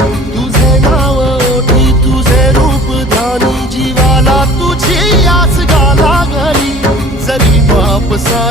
तुझे नाव ओठी तुझे रूप ध्यानी जीवाला तुझी आस गा लागली जरी बाप सा